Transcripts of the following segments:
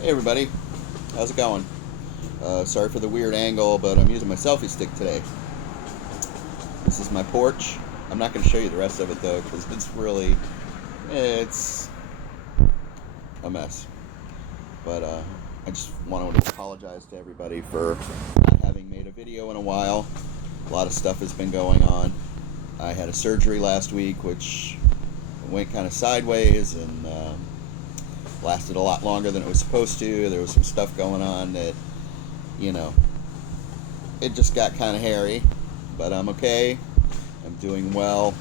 Hey everybody, how's it going? Sorry for the weird angle, but I'm using my selfie stick today. This is my porch. I'm not going to show you the rest of it though, because it's a mess. But I just wanted to apologize to everybody for not having made a video in a while. A lot of stuff has been going on. I had a surgery last week, which went kind of sideways and lasted a lot longer than it was supposed to. There was some stuff going on that, you know, it just got kind of hairy, but I'm okay. I'm doing well,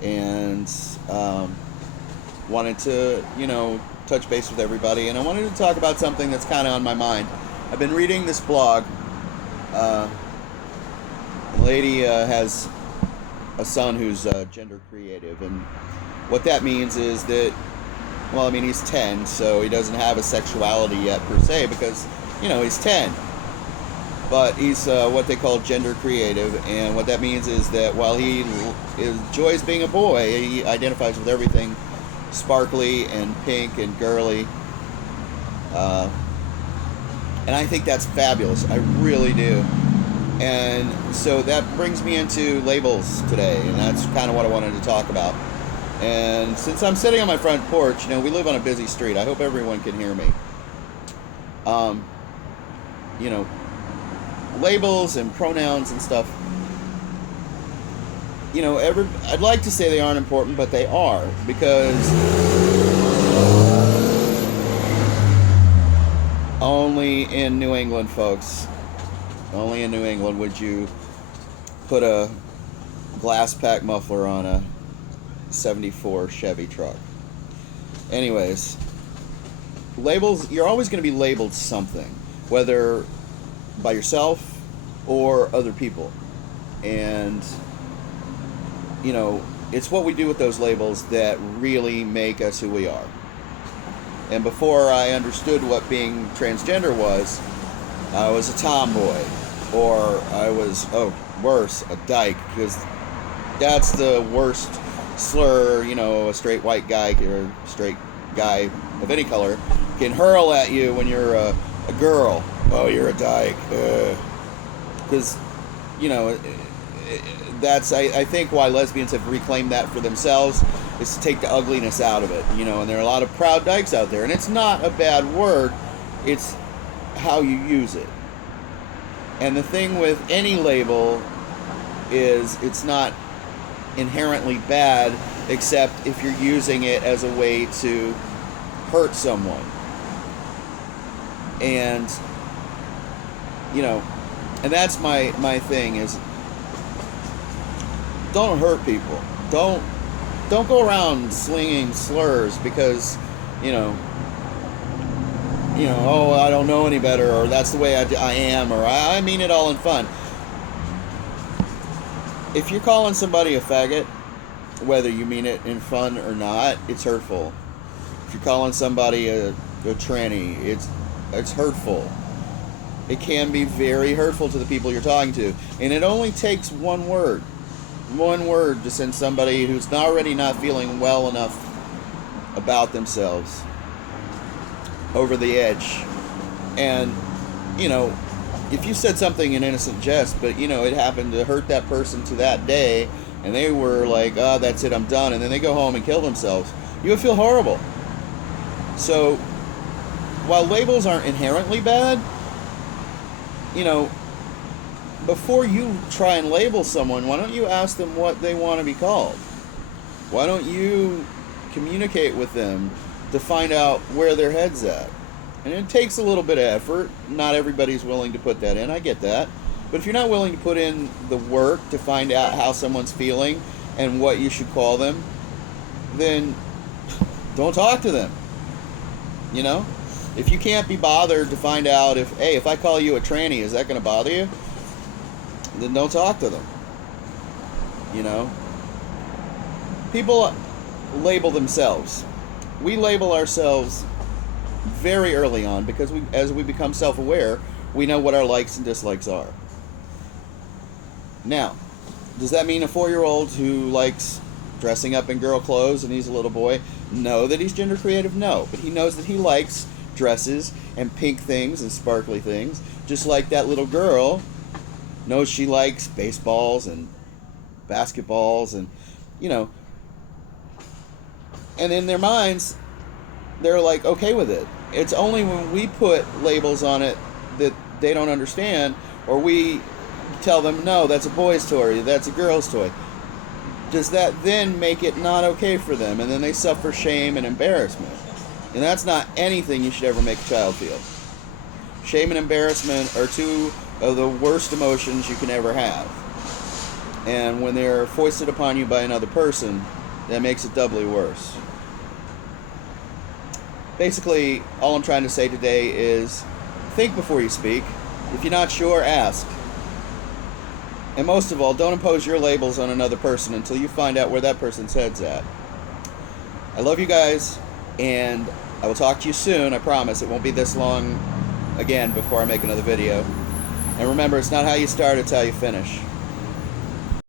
and wanted to, touch base with everybody. And I wanted to talk about something that's kind of on my mind. I've been reading this blog. The lady has a son who's gender creative, and what that means is that, well, I mean, he's 10, so he doesn't have a sexuality yet per se because, he's 10. But he's what they call gender creative, and what that means is that while he enjoys being a boy, he identifies with everything sparkly and pink and girly. And I think that's fabulous. I really do. And so that brings me into labels today, and that's kind of what I wanted to talk about. And since I'm sitting on my front porch, we live on a busy street. I hope everyone can hear me. You know, labels and pronouns and stuff. I'd like to say they aren't important, but they are, because only in New England, folks, only in New England would you put a glass pack muffler on a 74 Chevy truck. Anyways, labels, you're always going to be labeled something, whether by yourself or other people. And it's what we do with those labels that really make us who we are. And before I understood what being transgender was, I was a tomboy, or I was, worse, a dyke, because that's the worst slur, a straight white guy or a straight guy of any color can hurl at you when you're a girl. Oh, you're a dyke. Because, that's, I think, why lesbians have reclaimed that for themselves, is to take the ugliness out of it, and there are a lot of proud dykes out there. And it's not a bad word, it's how you use it. And the thing with any label is it's not inherently bad, except if you're using it as a way to hurt someone. And and that's my thing is, don't hurt people. Don't go around slinging slurs because oh, I don't know any better, or that's the way I am, or I mean it all in fun. If you're calling somebody a faggot, whether you mean it in fun or not, it's hurtful. If you're calling somebody a tranny, it's hurtful. It can be very hurtful to the people you're talking to. And it only takes one word to send somebody who's already not feeling well enough about themselves over the edge. And, if you said something in innocent jest, but, it happened to hurt that person to that day, and they were like, oh, that's it, I'm done, and then they go home and kill themselves, you would feel horrible. So, while labels aren't inherently bad, before you try and label someone, why don't you ask them what they want to be called? Why don't you communicate with them to find out where their head's at? And it takes a little bit of effort. Not everybody's willing to put that in. I get that. But if you're not willing to put in the work to find out how someone's feeling and what you should call them, then don't talk to them. If you can't be bothered to find out if I call you a tranny, is that going to bother you? Then don't talk to them. People label themselves. We label ourselves very early on because as we become self-aware, we know what our likes and dislikes are. Now, does that mean a 4-year-old who likes dressing up in girl clothes and he's a little boy know that he's gender creative? No, but he knows that he likes dresses and pink things and sparkly things, just like that little girl knows she likes baseballs and basketballs and, you know, and in their minds, they're like okay with it. It's only when we put labels on it that they don't understand, or we tell them, no, that's a boy's toy, that's a girl's toy. Does that then make it not okay for them? And then they suffer shame and embarrassment. And that's not anything you should ever make a child feel. Shame and embarrassment are two of the worst emotions you can ever have. And when they're foisted upon you by another person, that makes it doubly worse. Basically, all I'm trying to say today is think before you speak. If you're not sure, ask. And most of all, don't impose your labels on another person until you find out where that person's head's at. I love you guys, and I will talk to you soon, I promise. It won't be this long again before I make another video. And remember, it's not how you start, it's how you finish.